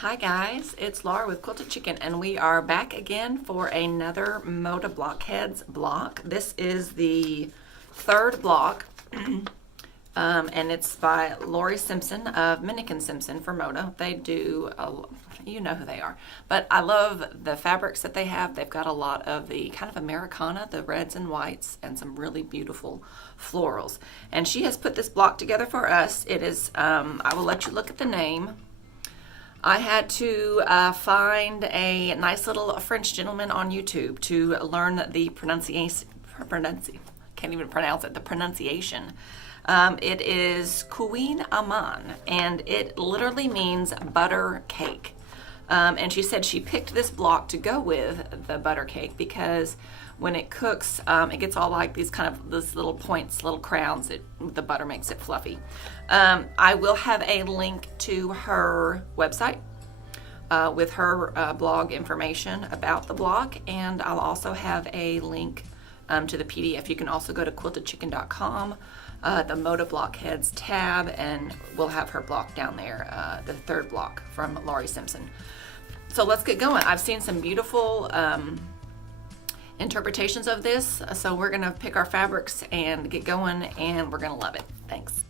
Hi guys, it's Laurie with Quilted Chicken, and we are back again for another Moda Blockheads block. This is the third block, and it's by Laurie Simpson of Minick and Simpson for Moda. They do, you know who they are, but I love the fabrics that they have. They've got a lot of the kind of Americana, the reds and whites, and some really beautiful florals. And she has put this block together for us. It is, I will let you look at the name. I had to find a nice little French gentleman on YouTube to learn the pronunciation. Can't even pronounce it. The pronunciation. It is Kouign Amann, and it literally means butter cake. And she said she picked this block to go with the butter cake because when it cooks, it gets all like these kind of these little points, little crowns. The butter makes it fluffy. I will have a link to her website with her blog information about the block, and I'll also have a link to the PDF. You can also go to quiltedchicken.com, the Moda Blockheads tab, and we'll have her block down there, the third block from Laurie Simpson. So let's get going. I've seen some beautiful interpretations of this, so we're gonna pick our fabrics and get going, and we're gonna love it. Thanks.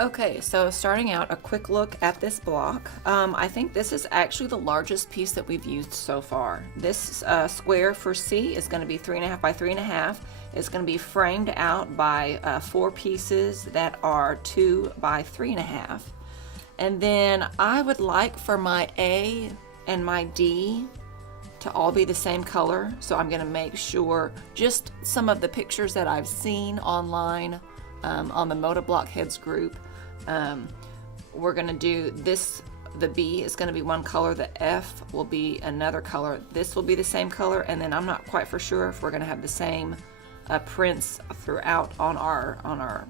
Okay, so starting out, a quick look at this block. I think this is actually the largest piece that we've used so far. This square for C is going to be 3.5 by 3.5. It's going to be framed out by 4 pieces that are 2 by 3.5. And then I would like for my A and my D to all be the same color, so I'm going to make sure just some of the pictures that I've seen online on the Moda Blockheads group. We're going to do this. The B is going to be one color, the F will be another color, this will be the same color, and then I'm not quite for sure if we're going to have the same prints throughout on our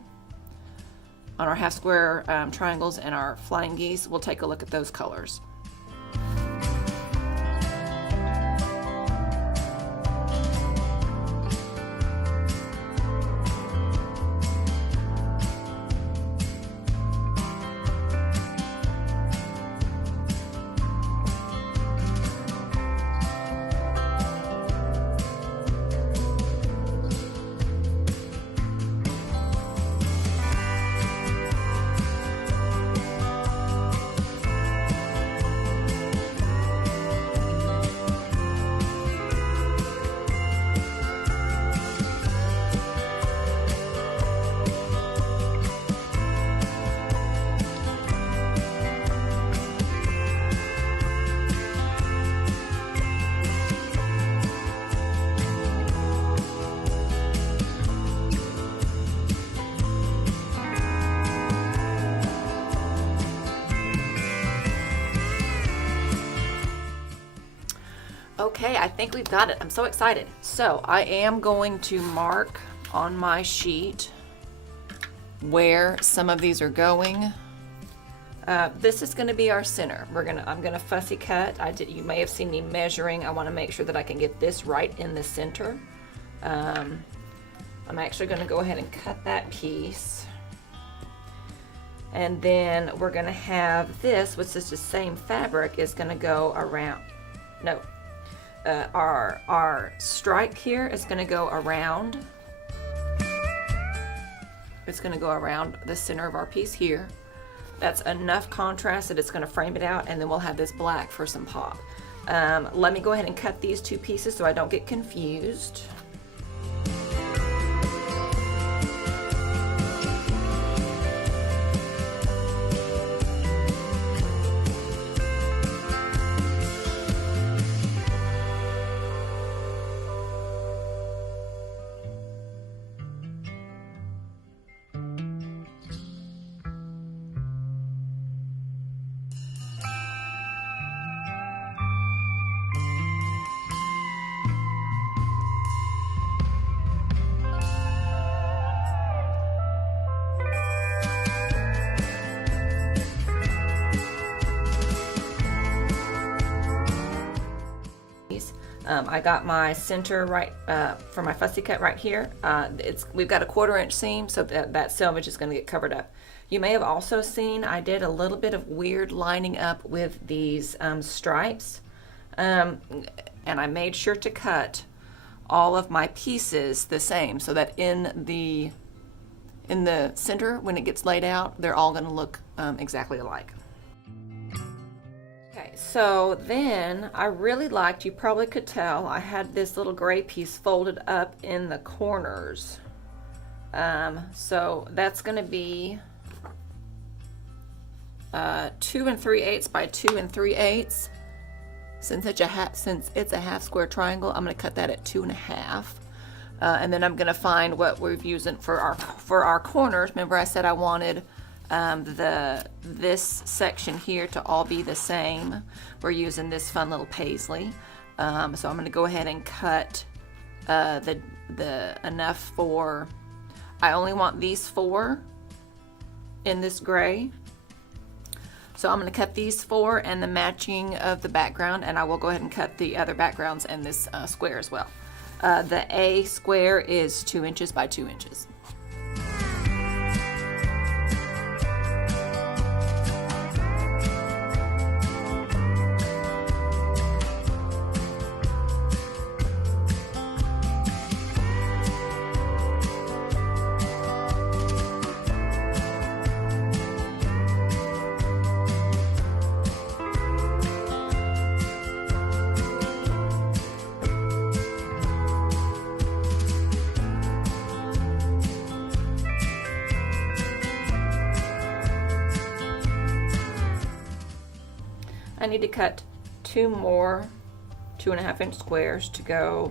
half square triangles and our flying geese. We'll take a look at those colors. Okay, I think we've got it. I'm so excited. So I am going to mark on my sheet where some of these are going. This is going to be our center. I'm going to fussy cut. You may have seen me measuring. I want to make sure that I can get this right in the center. I'm actually going to go ahead and cut that piece. And then we're going to have this, which is the same fabric, is going to go around. No. Our stripe here is going to go around. It's going to go around the center of our piece here. That's enough contrast that it's going to frame it out, and then we'll have this black for some pop. Let me go ahead and cut these 2 pieces so I don't get confused. I got my center right for my fussy cut right here. We've got a 1/4 inch seam, so that selvage is going to get covered up. You may have also seen I did a little bit of weird lining up with these stripes, and I made sure to cut all of my pieces the same so that in the center, when it gets laid out, they're all going to look exactly alike. Okay, so then I really liked, you probably could tell, I had this little gray piece folded up in the corners. So that's going to be 2 3/8 by 2 3/8. Since it's a half square triangle, I'm going to cut that at 2 1/2. And then I'm going to find what we're using for our corners. Remember I said I wanted this section here to all be the same. We're using this fun little paisley. So I'm going to go ahead and cut the enough for, I only want these 4 in this gray. So I'm going to cut these 4 and the matching of the background, and I will go ahead and cut the other backgrounds and this square as well. The A square is 2 inches by 2 inches. I need to cut 2 more 2 1/2 inch squares to go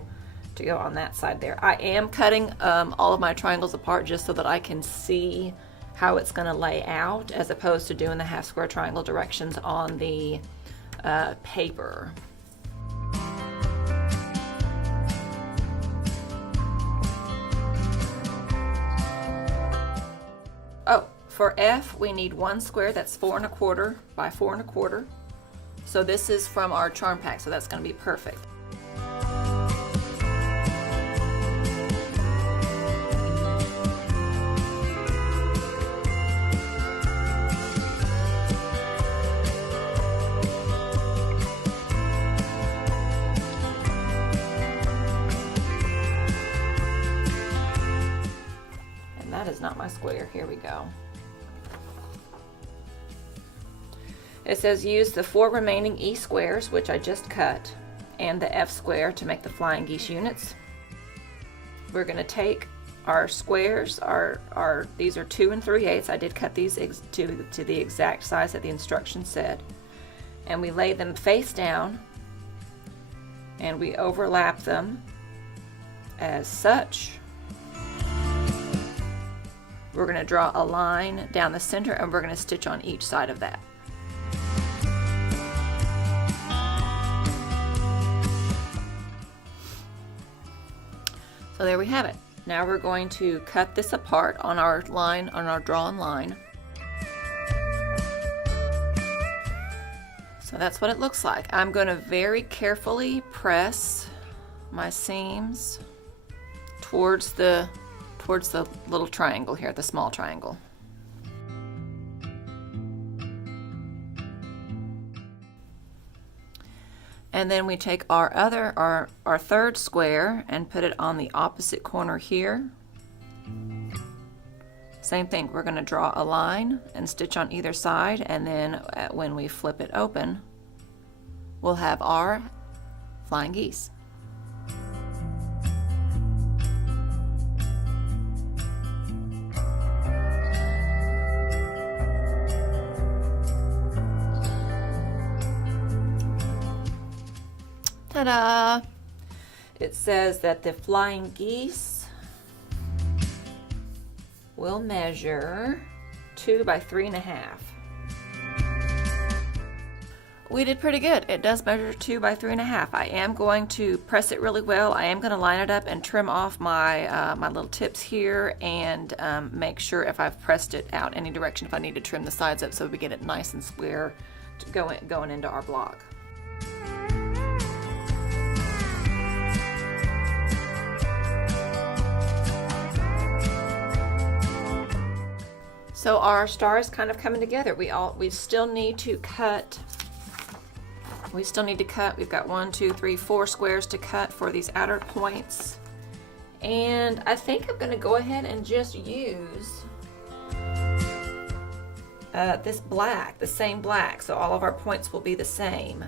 on that side there. I am cutting all of my triangles apart just so that I can see how it's going to lay out, as opposed to doing the half square triangle directions on the paper. Oh, for F we need 1 square that's 4 1/4 by 4 1/4. So this is from our charm pack, so that's going to be perfect. And that is not my square. Here we go. It says use the 4 remaining E squares, which I just cut, and the F square to make the flying geese units. We're going to take our squares, these are 2 3/8. I did cut these to the exact size that the instructions said. And we lay them face down, and we overlap them as such. We're going to draw a line down the center, and we're going to stitch on each side of that. So there we have it. Now we're going to cut this apart on our line, on our drawn line. So that's what it looks like. I'm going to very carefully press my seams towards the little triangle here, the small triangle. And then we take our third square and put it on the opposite corner here. Same thing, we're going to draw a line and stitch on either side, and then when we flip it open, we'll have our flying geese. Ta-da! It says that the flying geese will measure 2 by 3 1/2. We did pretty good. It does measure 2 by 3 1/2. I am going to press it really well. I am going to line it up and trim off my my little tips here, and make sure if I've pressed it out any direction, if I need to trim the sides up so we get it nice and square going into our block. So our star is kind of coming together. We still need to cut. We've got 1, 2, 3, 4 squares to cut for these outer points. And I think I'm gonna go ahead and just use this black, the same black, so all of our points will be the same.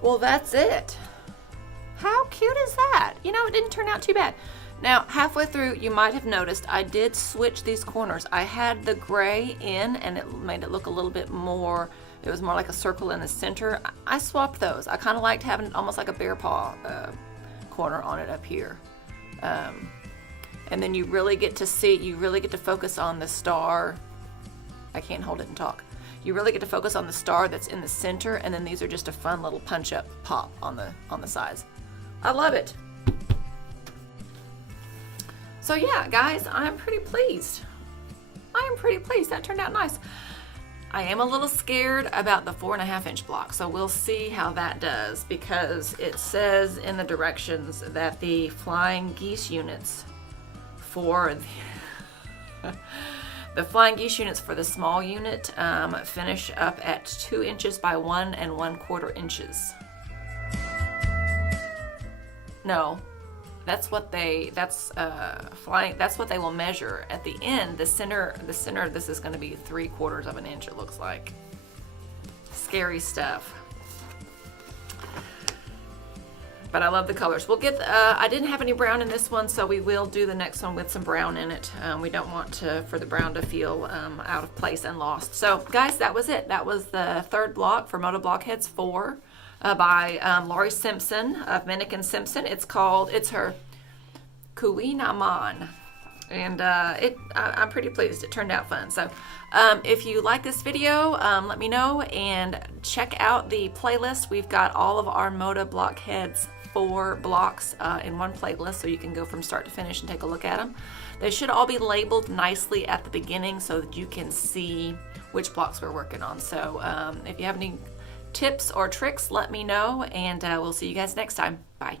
Well, that's it. How cute is that? You know, it didn't turn out too bad. Now, halfway through, you might have noticed I did switch these corners. I had the gray in, and it made it look a little bit more, it was more like a circle in the center. I swapped those. I kind of liked having almost like a bear paw corner on it up here. And then you really get to see, you really get to focus on the star. I can't hold it and talk. You really get to focus on the star that's in the center, and then these are just a fun little punch-up pop on the sides. I love it. So yeah, guys, I'm pretty pleased. That turned out nice. I am a little scared about the 4.5-inch block, so we'll see how that does, because it says in the directions that the flying geese units for the flying geese units for the small unit finish up at 2 inches by 1 1/4 inches. No, that's what they will measure at the end. The center of this is going to be 3/4 of an inch. It looks like. Scary stuff. But I love the colors. We'll get, I didn't have any brown in this one, so we will do the next one with some brown in it. We don't want for the brown to feel out of place and lost. So guys, that was it. That was the third block for Moto Blockheads 4 by Laurie Simpson of Minick and Simpson. It's her Kouign Amann. And I'm pretty pleased. It turned out fun. So if you like this video, let me know, and check out the playlist. We've got all of our Moto Blockheads 4 blocks in one playlist, so you can go from start to finish and take a look at them. They should all be labeled nicely at the beginning so that you can see which blocks we're working on. So if you have any tips or tricks, let me know, and we'll see you guys next time. Bye.